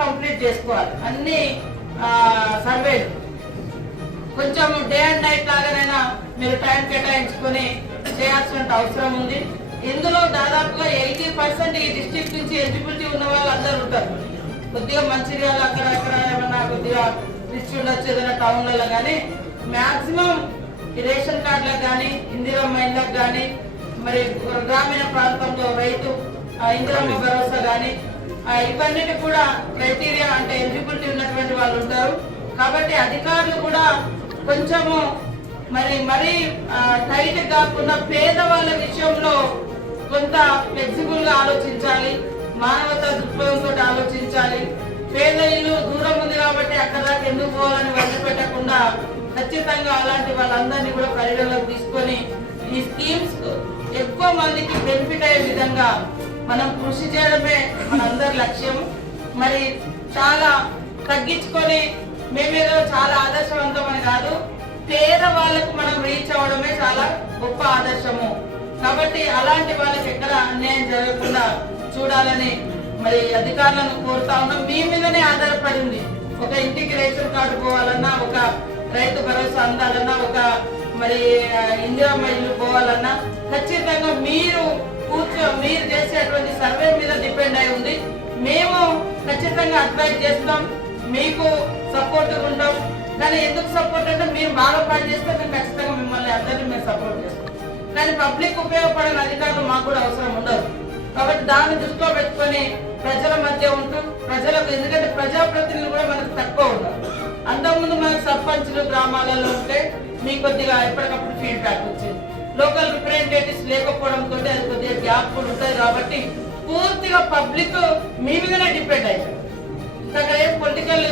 Complete చేసుకోవాలి. అన్ని సర్వేలు. కొంచెం డే అండ్ నైట్ లాగానైనా మీరు టైం కేటాయించుకొని చేయాల్సిన అవసరం ఉంది. ఇందులో దాదాపుగా ఎయిటీ పర్సెంట్ ఈ డిస్ట్రిక్ట్ నుంచి ఎలిజిబిలిటీ ఉన్న వాళ్ళు అందరూ ఉంటారు. కొద్దిగా మంచిర్యాల అక్కడ అక్కడ ఏమన్నా కొద్దిగా రిచ్ ఉండొచ్చు ఏదైనా టౌన్లలో కానీ మ్యాక్సిమం రేషన్ కార్డులకు కానీ ఇందిరమ్మ ఇళ్ళకు కానీ మరి గ్రామీణ ప్రాంతంలో రైతు ఇందిరమ్మ భరోసా కానీ ఇవన్నీ కూడా క్రైటీరియా అంటే ఎలిజిబిలిటీ ఉన్నటువంటి వాళ్ళు ఉంటారు. కాబట్టి అధికారులు కూడా కొంచెము మరి మరీ టైట్ కాకుండా పేదవాళ్ళ విషయంలో కొంత ఫ్లెక్సిబుల్గా ఆలోచించాలి. మానవతా దృక్పథంతో ఆలోచించాలి. పేద ఇల్లు దూరం ఉంది కాబట్టి అక్కడ దాకా ఎందుకు పోవాలని వదిలిపెట్టకుండా ఖచ్చితంగా అలాంటి వాళ్ళందరినీ కూడా పరిగణలోకి తీసుకొని ఈ స్కీమ్స్ ఎక్కువ మందికి బెనిఫిట్ అయ్యే విధంగా మనం కృషి చేయడమే మనందరి లక్ష్యం. మరి చాలా తగ్గించుకొని మేమేదో చాలా ఆదర్శవంతమని కాదు పేద వాళ్ళకు మనం రీచ్ అవ్వడమే చాలా గొప్ప ఆదర్శము. కాబట్టి అలాంటి వాళ్ళకి ఎక్కడ అన్యాయం జరగకుండా చూడాలని మరి అధికారులను కోరుతా ఉన్నాం. మీ మీదనే ఆధారపడింది ఒక ఇంటికి రేషన్ కార్డు పోవాలన్నా ఒక రైతు భరోసా అందాలన్నా ఒక మరి ఆ, ఇందిరమ్మ ఇల్లు పోవాలన్నా ఖచ్చితంగా మీరు కూర్చో మీరు చేసేటువంటి సర్వే మీద డిపెండ్ అయి ఉంది. మేము ఖచ్చితంగా అడ్వైజ్ చేస్తాం మీకు సపోర్ట్ ఉంటాం. కానీ ఎందుకు సపోర్ట్ అంటే మీరు బాగా పనిచేస్తే మేము ఖచ్చితంగా మిమ్మల్ని అందరినీ మేము సపోర్ట్ చేస్తాం. కానీ పబ్లిక్ ఉపయోగపడిన అధికారులు మాకు కూడా అవసరం ఉండదు. కాబట్టి దాన్ని దృష్టిలో పెట్టుకొని ప్రజల మధ్య ఉంటూ ప్రజలకు ఎందుకంటే ప్రజాప్రతినిధులు కూడా మనకు తక్కువ ఉన్నారు అంతకుముందు మనకు సర్పంచులు గ్రామాలలో ఉంటే మీ కొద్దిగా ఎప్పటికప్పుడు ఫీడ్బ్యాక్ వచ్చింది. లోకల్ రిప్రజెంటేటివ్స్ లేకపోవడంతో అది యాప్లు ఉంటాయి ఉంటుంది కాబట్టి పూర్తిగా పబ్లిక్ మీ మీదనే డిపెండ్ అయిపోయింది అక్కడ ఏం పొలిటికల్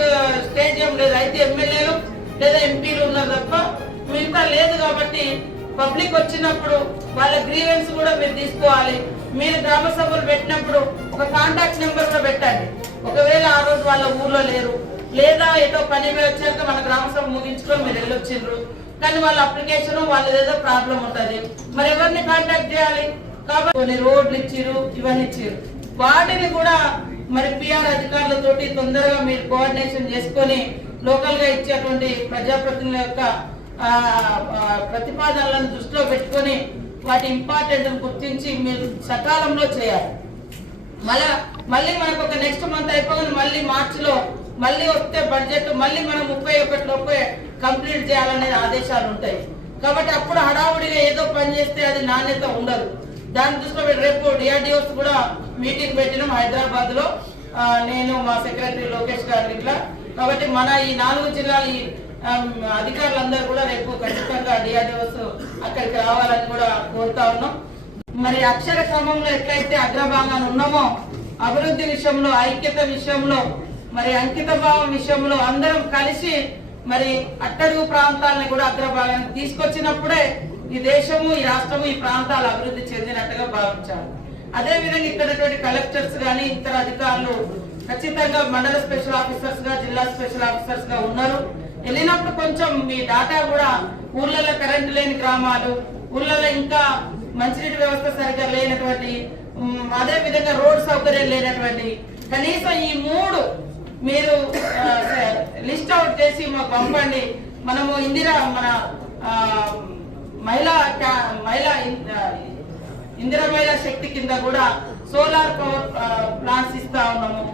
స్టేజ్ ఏం లేదు. అయితే ఎమ్మెల్యేలు లేదా ఎంపీలు ఉన్నారు తప్ప మిగతా లేదు కాబట్టి పబ్లిక్ వచ్చినప్పుడు వాళ్ళ గ్రీవెన్స్ కూడా మీరు తీసుకోవాలి. మీరు గ్రామ సభలు పెట్టినప్పుడు ఒక కాంటాక్ట్ నెంబర్ కూడా పెట్టండి. ఒకవేళ ఆ రోజు వాళ్ళ ఊర్లో లేరు లేదా ఏదో పని మీద వచ్చాక మన గ్రామ సభ ముగించుకొని మీరు వెళ్ళొచ్చిండ్రు. కానీ వాళ్ళ అప్లికేషన్ వాళ్ళ ఏదో ప్రాబ్లం ఉంటుంది. మరి ఎవరిని కాంటాక్ట్ చేయాలి? కాబట్టి కొన్ని రోడ్లు ఇచ్చిరు ఇవన్నీ ఇచ్చిరు వాటిని కూడా మరి పిఆర్ అధికారులతోటి తొందరగా మీరు కోఆర్డినేషన్ చేసుకొని లోకల్గా ఇచ్చేటువంటి ప్రజాప్రతినిధుల యొక్క ప్రతిపాదనలను దృష్టిలో పెట్టుకొని వాటి ఇంపార్టెంట్ గుర్తించి మీరు సకాలంలో చేయాలి. మళ్ళా మళ్ళీ మనకు ఒక నెక్స్ట్ మంత్ అయిపోగానే మళ్ళీ మార్చిలో మళ్ళీ వస్తే బడ్జెట్ మళ్ళీ మనం ముప్పై ఒకటి లోపే కంప్లీట్ చేయాలనే ఆదేశాలు ఉంటాయి. కాబట్టి అప్పుడు హడావుడిగా ఏదో పని చేస్తే అది నాణ్యత ఉండదు. దాని దృష్టిలో రేపు డిఆర్డిఓస్ కూడా మీటింగ్ పెట్టినాం హైదరాబాద్లో నేను మా సెక్రటరీ లోకేష్ గారు ఇట్లా. కాబట్టి మన ఈ నాలుగు జిల్లాల ఈ అధికారులందరూ కూడా రేపు ఖచ్చితంగా డిఆర్డిఓస్ అక్కడికి రావాలని కూడా కోరుతా ఉన్నాం. మరి అక్షర క్రమంలో ఎట్లయితే అగ్రభాగాన్ని ఉన్నామో అభివృద్ధి విషయంలో ఐక్యత విషయంలో మరి అంకిత భావం విషయంలో అందరం కలిసి మరి అట్టడుగు ప్రాంతాలను కూడా అగ్రభాగాన్ని తీసుకొచ్చినప్పుడే ఈ దేశము ఈ రాష్ట్రము ఈ ప్రాంతాలు అభివృద్ధి చెందినట్టుగా భావించాలి అదే విధంగా ఇక్కడ కలెక్టర్స్ గాని ఇతర అధికారులు ఖచ్చితంగా మండల స్పెషల్ ఆఫీసర్స్గా జిల్లా స్పెషల్ ఆఫీసర్స్గా ఉన్నారు. వెళ్ళినప్పుడు కొంచెం మీ డాటా కూడా ఊర్లలో కరెంట్ లేని గ్రామాలు ఊర్లలో ఇంకా మంచినీటి వ్యవస్థ సరిగ్గా లేనటువంటి అదే విధంగా రోడ్ సౌకర్యం లేనటువంటి కనీసం ఈ మూడు మీరు లిస్ట్ అవుట్ చేసి మాకు పంపండి. మనము ఇందిరా మన మహిళా మహిళా ఇందిరా మహిళా శక్తి కింద కూడా సోలార్ పవర్ ప్లాంట్స్ ఇస్తా ఉన్నాము.